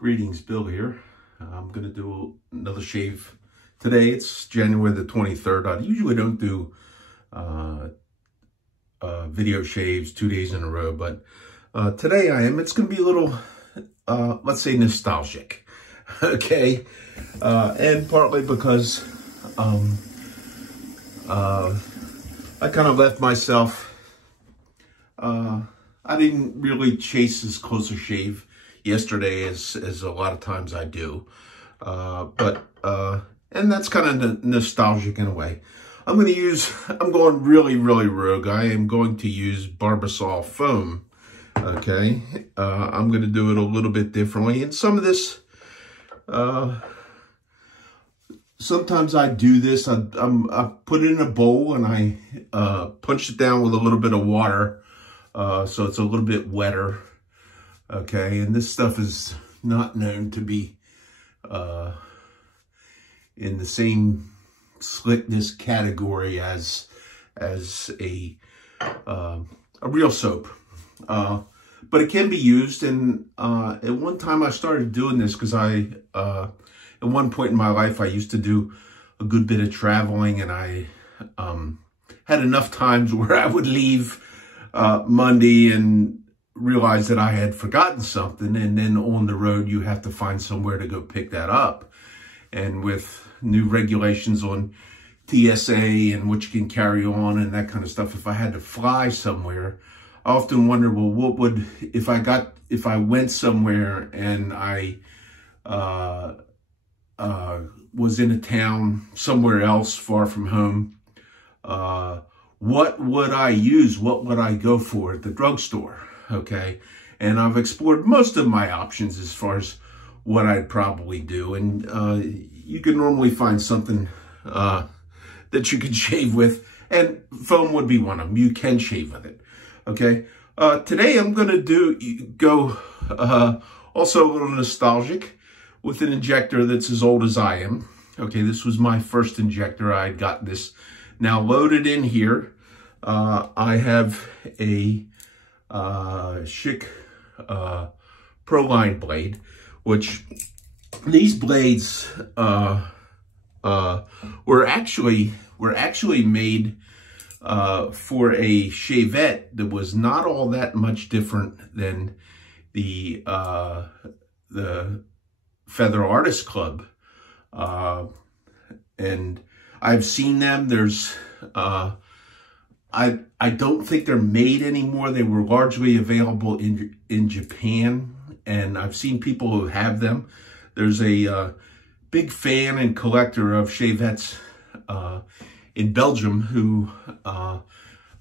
Greetings, Bill here. I'm going to do another shave today. It's January the 23rd. I usually don't do video shaves 2 days in a row, but today I am. It's going to be a little, let's say, nostalgic, okay? And partly because I kind of left myself, I didn't really chase as close a shave yesterday as a lot of times I do, and that's kind of nostalgic in a way. I'm going really rogue. I am going to use Barbasol foam. Okay, I'm going to do it a little bit differently, and some of this, sometimes I do this. I put it in a bowl and I punch it down with a little bit of water, so it's a little bit wetter. Okay, and this stuff is not known to be in the same slickness category as a real soap, but it can be used. And at one time I started doing this because at one point in my life I used to do a good bit of traveling, and I had enough times where I would leave Monday and realize that I had forgotten something, and then on the road you have to find somewhere to go pick that up. And with new regulations on TSA and what you can carry on and that kind of stuff, if I had to fly somewhere, I often wonder, well, what would, if I went somewhere and I was in a town somewhere else far from home, what would I use? What would I go for at the drugstore? Okay, and I've explored most of my options as far as what I'd probably do, and you can normally find something that you can shave with, and foam would be one of them. You can shave with it. Okay, today I'm going to go also a little nostalgic with an injector that's as old as I am. Okay, this was my first injector. I got this now loaded in here. I have a Schick Proline blade, which these blades were actually made for a shavette that was not all that much different than the Feather Artist Club, and I've seen them. There's I don't think they're made anymore. They were largely available in Japan, and I've seen people who have them. There's a big fan and collector of shavettes in Belgium who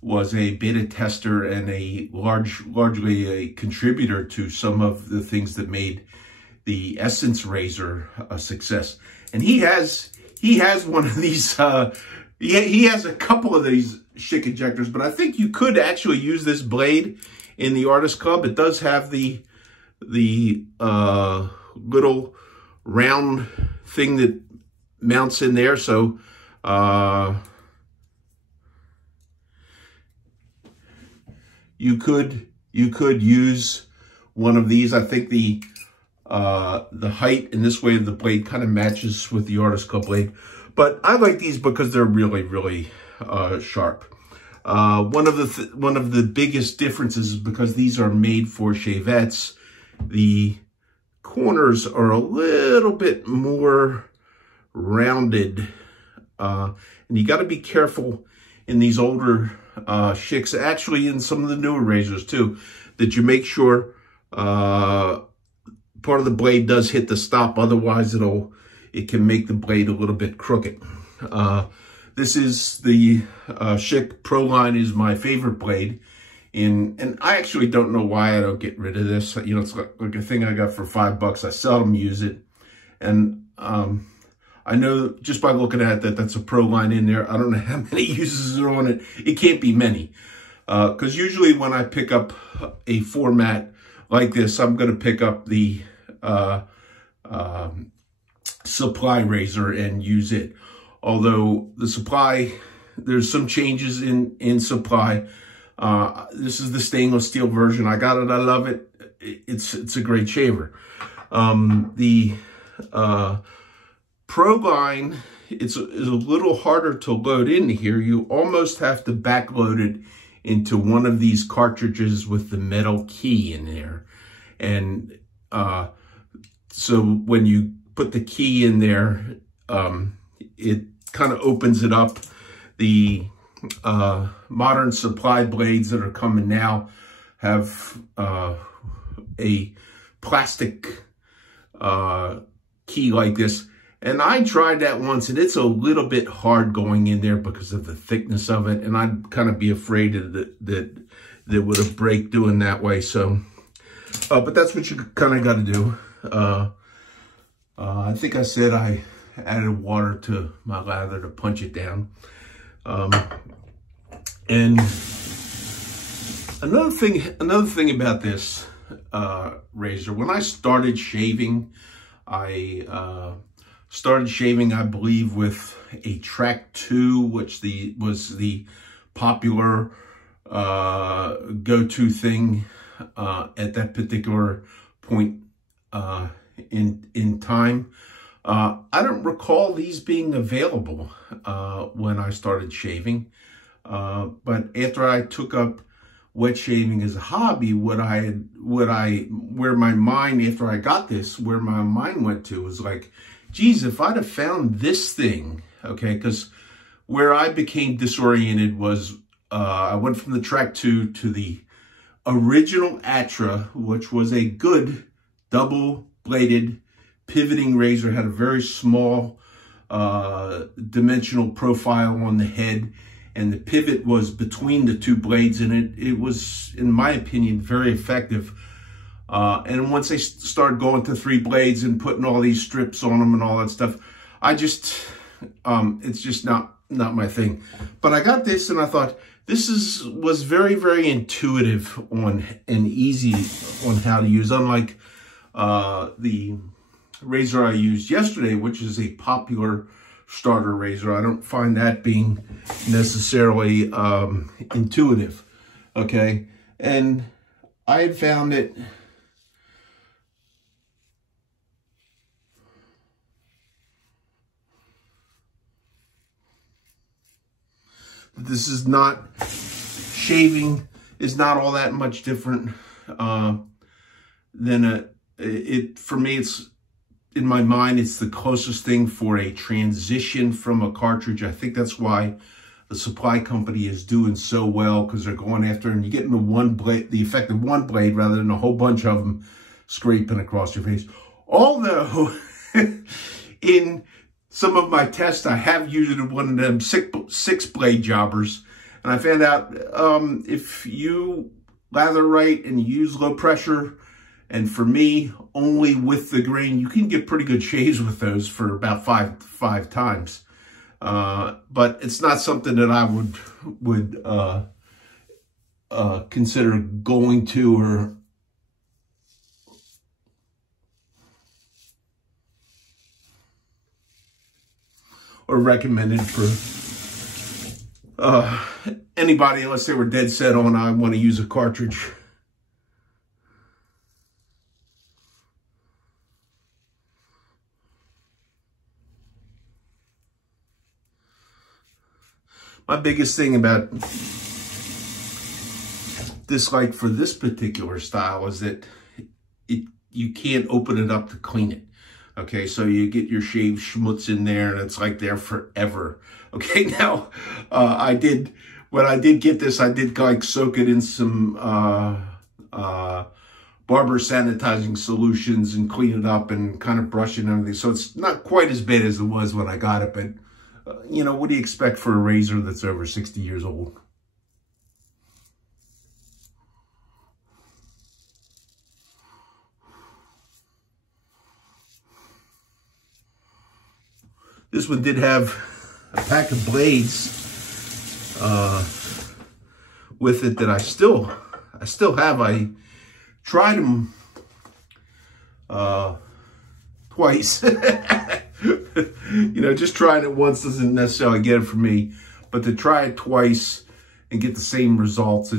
was a beta tester and largely a contributor to some of the things that made the Essence razor a success. And he has one of these. He has a couple of these Schick injectors, but I think you could actually use this blade in the Artist Club. It does have the little round thing that mounts in there, so you could use one of these. I think the height in this way of the blade kind of matches with the Artist Club blade. But I like these because they're really sharp. One of the biggest differences is because these are made for shavettes, the corners are a little bit more rounded, and you got to be careful in these older Schicks, actually in some of the newer razors too, that you make sure part of the blade does hit the stop. Otherwise it can make the blade a little bit crooked. This is the Schick Proline is my favorite blade, and I actually don't know why I don't get rid of this. You know, it's like a thing I got for $5. I seldom use it, and I know just by looking at that that's a Proline in there. I don't know how many uses are on it. It can't be many, because usually when I pick up a format like this, I'm going to pick up the Supply razor and use it. Although the Supply, there's some changes in Supply. This is the stainless steel version. I got it. I love it. It's a great shaver. The Pro line, is a little harder to load in here. You almost have to backload it into one of these cartridges with the metal key in there. And so when you put the key in there, it kind of opens it up. The modern supply blades that are coming now have a plastic key like this. And I tried that once, and it's a little bit hard going in there because of the thickness of it. And I'd kind of be afraid that would have break doing that way. So, but that's what you kind of got to do. I think I said I added water to my lather to punch it down. And another thing about this razor, when I started shaving, I believe, with a Track 2, which was the popular go-to thing at that particular point in time. I don't recall these being available when I started shaving, but after I took up wet shaving as a hobby, where my mind, after I got this, where my mind went to was like, geez, if I'd have found this thing, okay, because where I became disoriented was I went from the Track 2 to the original Atra, which was a good double-bladed pivoting razor, had a very small dimensional profile on the head, and the pivot was between the two blades, and it was, in my opinion, very effective. And once they started going to 3 blades and putting all these strips on them and all that stuff, I just, it's just not my thing. But I got this and I thought, this was very, very intuitive and easy on how to use, unlike the razor I used yesterday, which is a popular starter razor. I don't find that being necessarily intuitive, okay? And I had found it this is not, shaving is not all that much different than for me, it's, in my mind, it's the closest thing for a transition from a cartridge. I think that's why the supply company is doing so well, because they're going after, and you get into one blade, the effect of one blade rather than a whole bunch of them scraping across your face. Although, in some of my tests, I have used one of them six blade jobbers, and I found out if you lather right and use low pressure, and for me, only with the grain, you can get pretty good shaves with those for about five times. But it's not something that I would consider going to or recommended for anybody unless they were dead set on, I want to use a cartridge. My biggest thing about dislike for this particular style is that you can't open it up to clean it. Okay, so you get your shaved schmutz in there and it's like there forever. Okay, now when I did get this, I did like soak it in some barber sanitizing solutions and clean it up and kind of brush it and everything. So it's not quite as bad as it was when I got it, but you know, what do you expect for a razor that's over 60 years old? This one did have a pack of blades with it that I still have. I tried them twice. You know, just trying it once doesn't necessarily get it for me, but to try it twice and get the same results,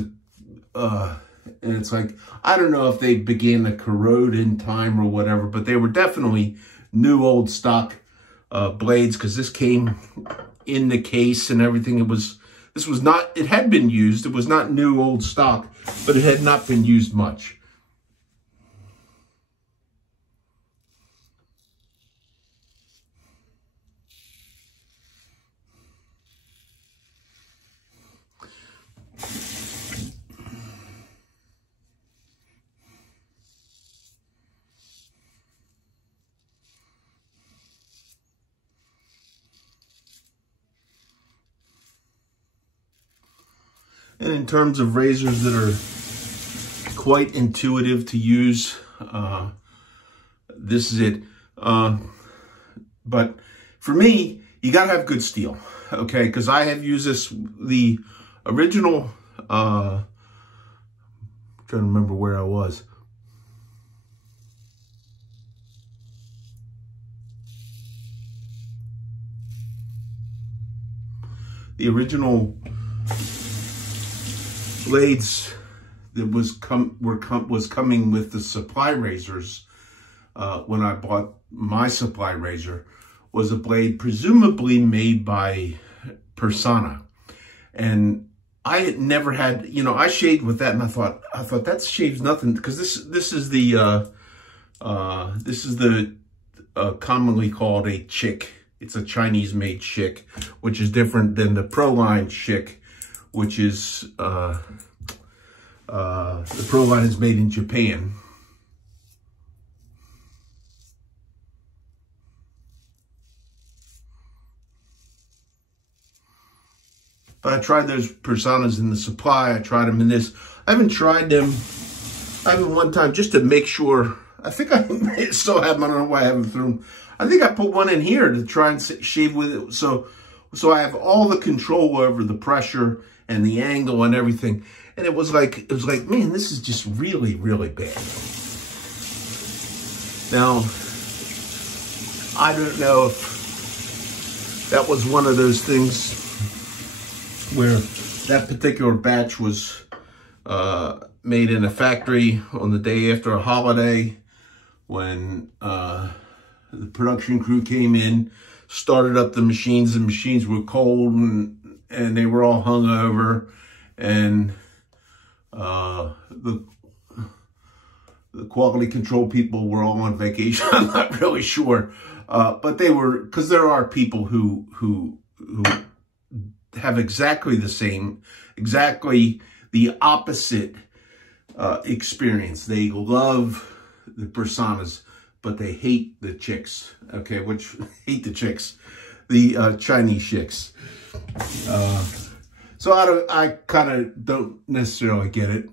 And it's like, I don't know if they began to corrode in time or whatever, but they were definitely new old stock blades, because this came in the case and everything. This was not, it had been used. It was not new old stock, but it had not been used much. And in terms of razors that are quite intuitive to use, this is it. But for me, you gotta have good steel, okay? Because I have used the original, trying to remember where I was. The original blades that was coming with the supply razors when I bought my supply razor was a blade presumably made by Persona, and I had never had, you know, I shaved with that, and I thought that shaves nothing, because this is the commonly called a Schick. It's a Chinese made Schick, which is different than the Pro line Schick, which is, the Pro line is made in Japan. But I tried those Personas in the supply. I tried them in this. I haven't tried them. I haven't one time just to make sure. I think I still have them. I don't know why I haven't thrown them. I think I put one in here to try and shave with it. So I have all the control over the pressure and the angle and everything. And it was like, man, this is just really, really bad. Now, I don't know if that was one of those things where that particular batch was made in a factory on the day after a holiday, when the production crew came in, started up the machines. The machines were cold and they were all hung over, and the quality control people were all on vacation. I'm not really sure, but they were, because there are people who have exactly the opposite experience. They love the Personas, but they hate the Schicks, okay, the Chinese Schicks. So I kind of don't necessarily get it.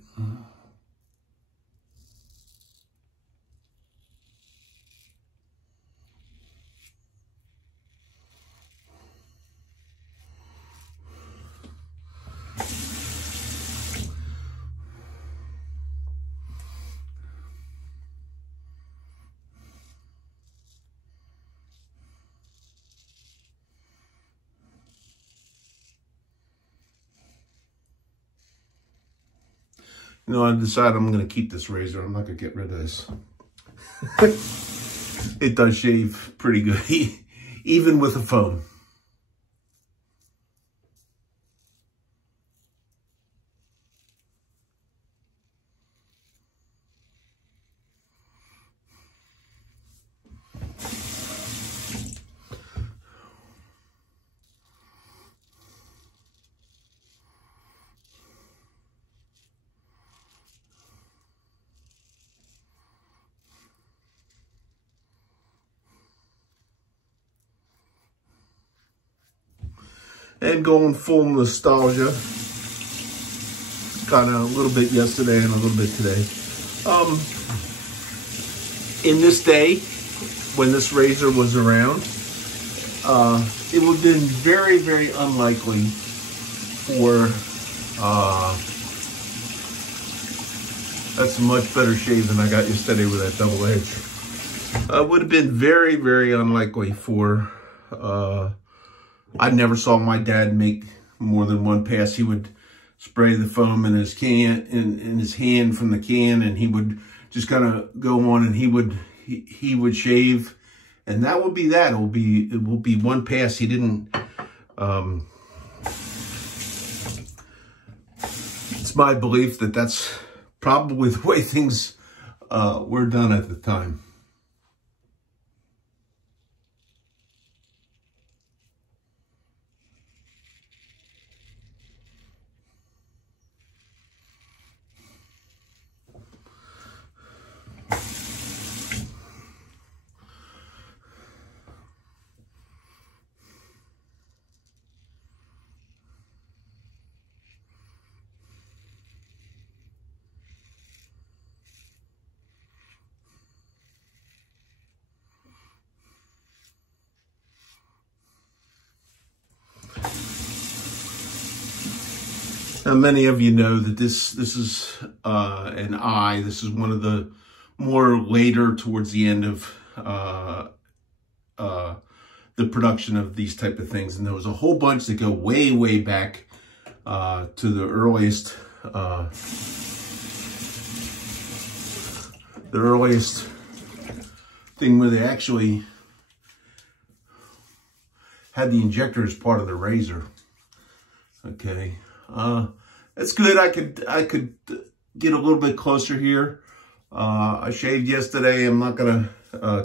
You know, I decided I'm going to keep this razor. I'm not going to get rid of this. It does shave pretty good, even with a foam. And going full nostalgia, kind of a little bit yesterday and a little bit today. In this day, when this razor was around, it would have been very, very unlikely for, that's a much better shave than I got yesterday with that double edge. It would have been very, very unlikely for, I never saw my dad make more than one pass. He would spray the foam in his can, in his hand from the can, and he would just kind of go on and he would shave, and that would be that. It will be one pass. He didn't, it's my belief that that's probably the way things were done at the time. Now, many of you know that this is this is one of the more later towards the end of the production of these type of things. And there was a whole bunch that go way, way back to the earliest thing where they actually had the injector as part of the razor. Okay. It's good. I could get a little bit closer here. I shaved yesterday. I'm not gonna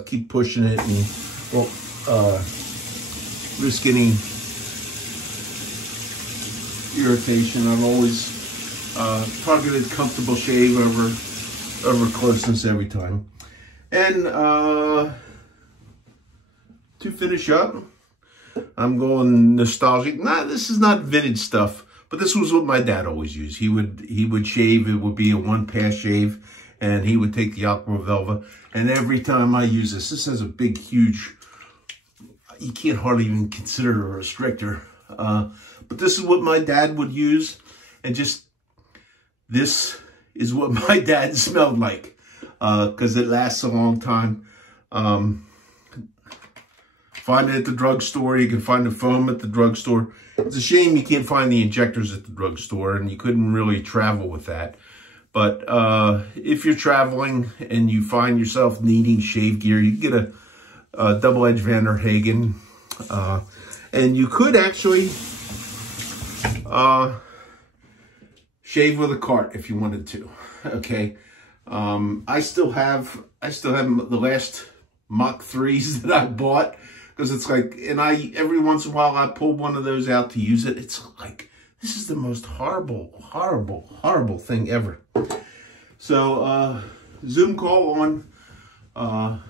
keep pushing it and risk any irritation. I've always targeted comfortable shave over closeness every time. And to finish up, I'm going nostalgic. This is not vintage stuff. But this was what my dad always used. He would shave. It would be a one-pass shave, and he would take the Aqua Velva. And every time I use this has a big, huge, you can't hardly even consider it a restrictor. But this is what my dad would use. And just, this is what my dad smelled like, because it lasts a long time. Find it at the drugstore. You can find the foam at the drugstore. It's a shame you can't find the injectors at the drugstore, and you couldn't really travel with that. But if you're traveling and you find yourself needing shave gear, you can get a double-edged Van der Hagen. And you could actually shave with a cart if you wanted to. Okay. I still have the last Mach 3s that I bought. Because it's like, and every once in a while I pull one of those out to use it. It's like, this is the most horrible, horrible, horrible thing ever. So, Zoom call on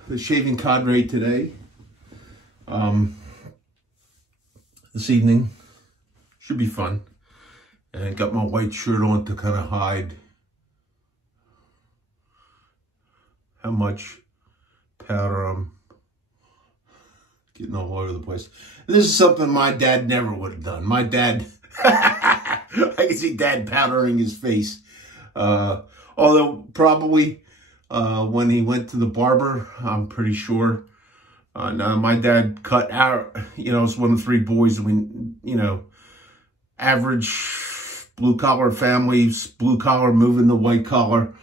the shaving cadre today. This evening. Should be fun. And got my white shirt on to kind of hide how much powder I'm getting all over the place. And this is something my dad never would have done. My dad, I can see Dad powdering his face. Although probably when he went to the barber, I'm pretty sure. Now my dad cut out, it's one of 3 boys. Average blue collar families, blue collar moving to white collar.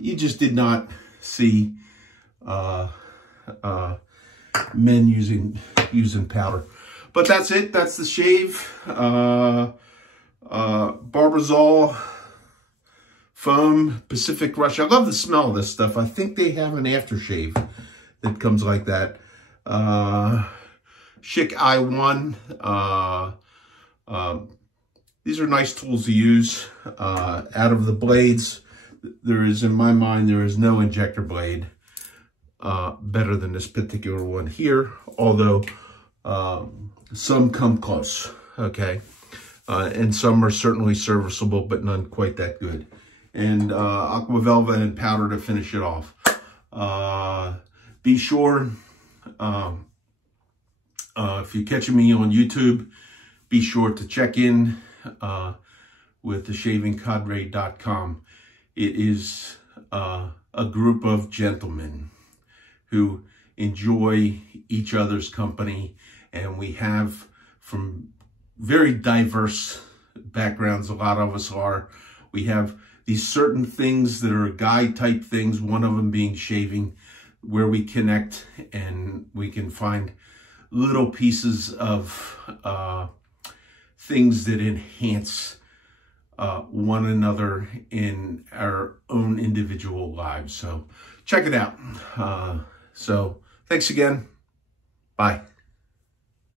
You just did not see men using powder. But that's it. That's the shave. Barbazol foam, Pacific Rush. I love the smell of this stuff. I think they have an aftershave that comes like that. Schick I1. These are nice tools to use. Out of the blades, in my mind, there is no injector blade better than this particular one here, although some come close, okay? And some are certainly serviceable, but none quite that good. And Aqua Velva and powder to finish it off. Be sure, if you're catching me on YouTube, be sure to check in with theshavingcadre.com. It is a group of gentlemen who enjoy each other's company, and we have from very diverse backgrounds. A lot of us are. We have these certain things that are guy type things, one of them being shaving, where we connect and we can find little pieces of things that enhance one another in our own individual lives. So check it out. So thanks again. Bye.